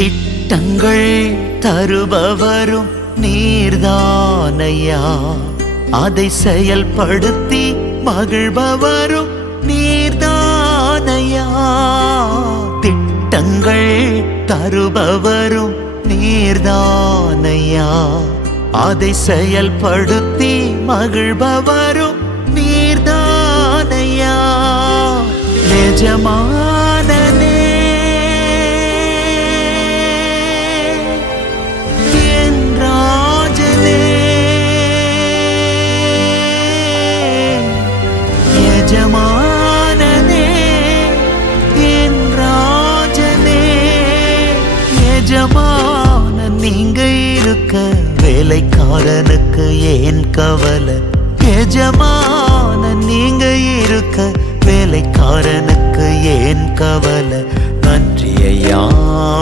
திட்டங்கள் தருபவரும் நீர்தானையா, அதை செயல்படுத்தி மகிழ்பவரும் நீர்தானையா. திட்டங்கள் தருபவரும் நீர்தானையா, அதை செயல்படுத்தி மகிழ்பவரும் நீர்தானையா. எஜமானனே என் ராஜனே, எஜமானனே என் ராஜனே. எஜமானன் நீங்க இருக்க வேலைக்காரனுக்கு ஏன் கவலை? எஜமானன் நீங்க இருக்க வேலைக்காரனுக்கு ஏன் கவலை? நன்றி ஐயா.